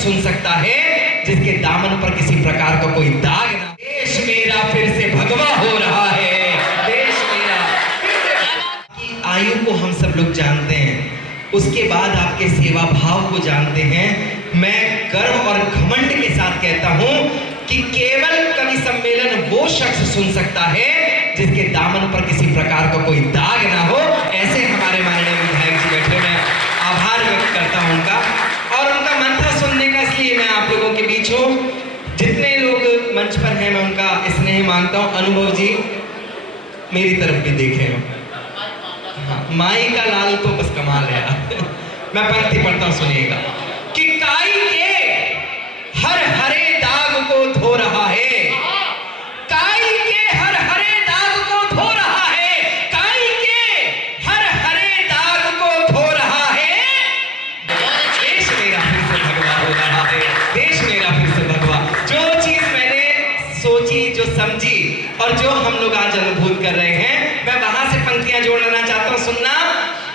सुन सकता है जिसके दामन पर किसी प्रकार का कोई दाग ना। देश मेरा फिर से भगवा हो रहा है, देश मेरा फिर से। की आयु को हम सब लोग जानते हैं, उसके बाद आपके सेवा भाव को जानते हैं। मैं गर्व और घमंड के साथ कहता हूं कि केवल कवि सम्मेलन वो शख्स सुन सकता है जिसके दामन पर किसी प्रकार का कोई दाग ना हो। ऐसे हमारे माननीय विधायक जी बैठे, मैं आभार व्यक्त करता हूं उनका और उनका मंथा सुनने का। इसलिए मैं आप लोगों के बीच हूं, जितने लोग मंच पर हैं मैं उनका स्नेह मांगता हूं। अनुभव जी मेरी तरफ भी देखें, हाँ, माई का लाल तो बस कमाल है। मैं पंक्ति पढ़ता हूं, सुनिएगा। कि काई के हर हरे दाग को धो रहा है, काई के हर हरे दाग को धो रहा है, काई के हर हरे दाग को धो रहा है। देश मेरा फिर से भगवा हो रहा है, देश मेरा फिर से भगवा। जो चीज मैंने सोची, जो समझी और जो हम लोग आज अनुभूत कर रहे हैं, मैं वहां से पंक्तियां जोड़ना चाहता हूं। सुनना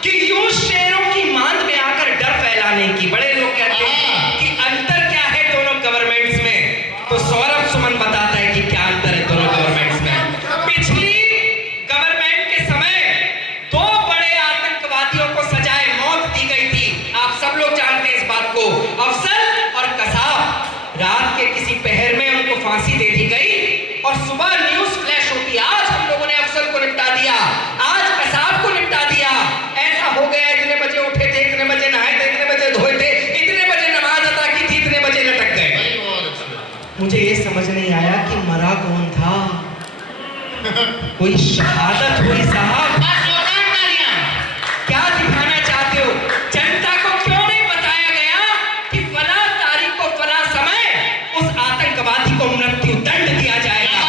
कि यूं शेरों की मांद में आकर डर फैलाने की। बड़े लोग कहते हैं कि अंतर क्या है दोनों गवर्नमेंट्स में, तो सौरभ सुमन बताता है कि क्या अंतर है दोनों गवर्नमेंट्स में। पिछली गवर्नमेंट के समय 2 बड़े आतंकवादियों को सजाए मौत दी गई थी, आप सब लोग जानते हैं इस बात को। अफजल और कसाब, रात के किसी पहर में उनको फांसी दे दी गई और सुबह न्यूज फ्लैश होती, आज हम लोगों ने अफजल को निपटा दिया, आज कसाब को निपटा दिया। ऐसा हो गया, इतने बजे उठे थे, इतने बजे नहाए थे, इतने बजे धोए थे, इतने बजे नमाज अदा की थी, इतने बजे लटक गए। मुझे ये समझ नहीं आया कि मरा कौन था। कोई शहादत हुई साहब, क्या दिखाना चाहते हो? जनता को क्यों नहीं बताया गया कि फला तारीख को फला समय उस आतंकवादी को मृत्यु दंड दिया जाएगा?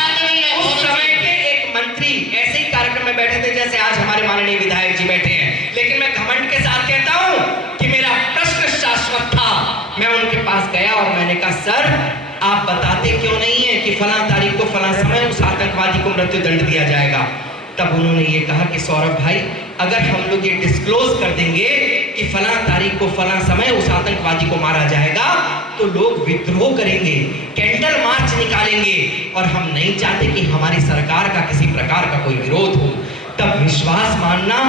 उस समय के एक मंत्री ऐसे ही कार्यक्रम में बैठे थे जैसे आज हमारे माननीय विधायक जी बैठे हैं, लेकिन मैं घमंड के साथ कहता हूं कि मेरा प्रश्न शाश्वत था। मैं उनके पास गया और मैंने कहा, सर आप बताते क्यों नहीं है कि फला तारीख को फला समय उस आतंकवादी को मृत्यु दंड दिया जाएगा? तब उन्होंने ये कहा कि सौरभ भाई, अगर हम लोग ये डिस्क्लोज कर देंगे कि फला तारीख को फला समय उस आतंकवादी को मारा जाएगा तो लोग विद्रोह करेंगे, कैंडल मार्च निकालेंगे और हम नहीं चाहते कि हमारी सरकार का किसी प्रकार का कोई विरोध हो। तब विश्वास मानना,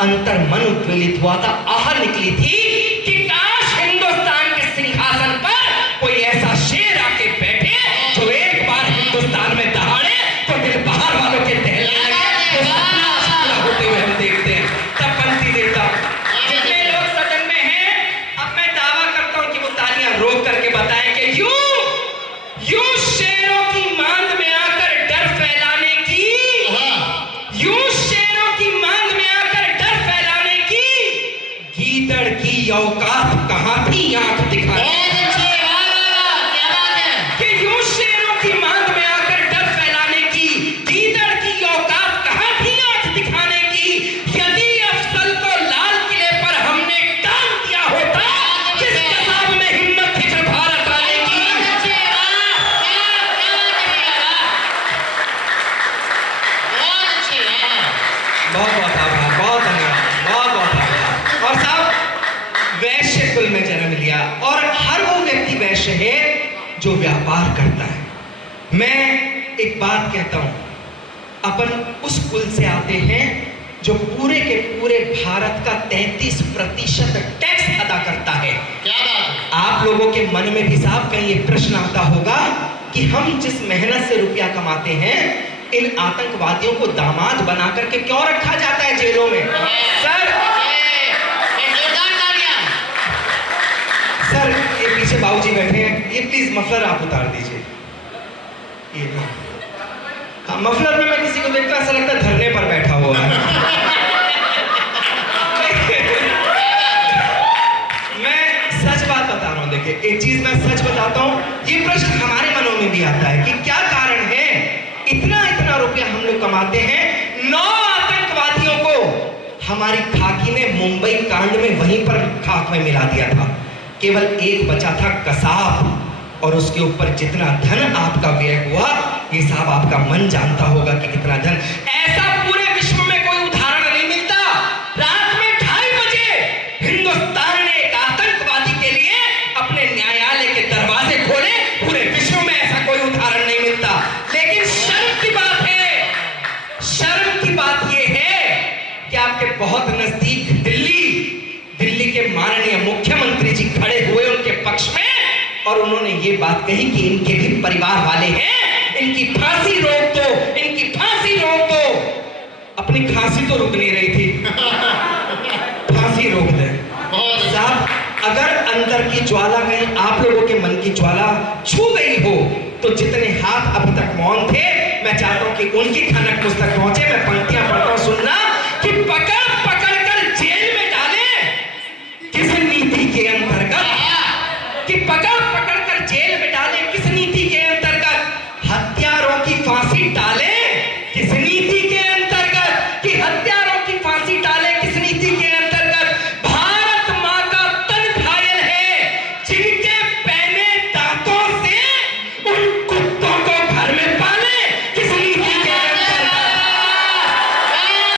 अंतर मन उद्वेलित हुआ था, आह निकली थी कि काश हिंदुस्तान के सिंहासन पर कोई ऐसा शेर आके बैठे जो एक बार हिंदुस्तान में दहाड़े तो दिल बाहर वालों के दहलने लगे। तो सपना पूरा होते हुए हम देखते हैं। तब पंक्ति देता हूं, जितने लोग सदन में हैं, अब मैं दावा करता हूं कि वो तालियां रोक करके बताएं कि यूं शेरों की मांद में आकर डर फैलाने की, यूं शेरों की मांद में आकर डर फैलाने की गीदड़ की औकात कहां थी आंख दिखाने? कि यूं शेरों की मांद में आकर डर फैलाने की गीदड़ की औकात कहां थी आंख दिखाने की? यदि अफजल को लाल किले पर हमने टांग दिया होता, किस कसाब में हिम्मत थी फिर भारत आने की? बहुत बहुत आभार, बहुत धन्यवाद, बहुत बहुत आभार। और साहब, वैश्य कुल में जन्म लिया और हर वो व्यक्ति वैश्य है जो व्यापार करता है। मैं एक बात कहता हूं, अपन उस कुल से आते हैं जो पूरे के पूरे भारत का 33% टैक्स अदा करता है। क्या बात? आप लोगों के मन में भी साहब कहीं ये प्रश्न आता होगा कि हम जिस मेहनत से रुपया कमाते हैं, इन आतंकवादियों को दामाद बना करके क्यों रखा जाता है जेलों में? सर ये पीछे बाबूजी बैठे हैं, ये प्लीज मफलर आप उतार दीजिए। ये हाँ, मफलर में मैं किसी को देखता ऐसा लगता है धरने पर बैठा हुआ है। मैं सच बात बता रहा हूं, देखिए एक चीज मैं सच बताता हूं, ये प्रश्न हमारे मनों में भी आता है कि क्या कारण है इतना रुपया हम लोग कमाते हैं। 9 आतंकवादियों को हमारी खाकी ने मुंबई कांड में वहीं पर खाक में मिला दिया था, केवल एक बचा था कसाब, और उसके ऊपर जितना धन आपका व्यय हुआ ये साहब आपका मन जानता होगा कि कितना धन। ऐसा पूरे विश्व में कोई उदाहरण नहीं मिलता। रात में 2:30 बजे हिंदुस्तान ने एक आतंकवादी के लिए अपने न्यायालय के बहुत नजदीक दिल्ली के माननीय मुख्यमंत्री जी खड़े हुए उनके पक्ष में, और उन्होंने ये बात कही कि इनके भी परिवार वाले हैं, इनकी फांसी रोक दो, इनकी फांसी रोक दो। अपनी खांसी तो रुक नहीं रही थी, फांसी रोक दे। साहब, अगर अंदर की ज्वाला कहीं आप लोगों के मन की ज्वाला छू गई हो तो जितने हाथ अब तक मौन थे, मैं चाहता हूं कि उनकी ठनक मुझ तक पहुंचे। मैं पंक्तियां पढ़ता हूं,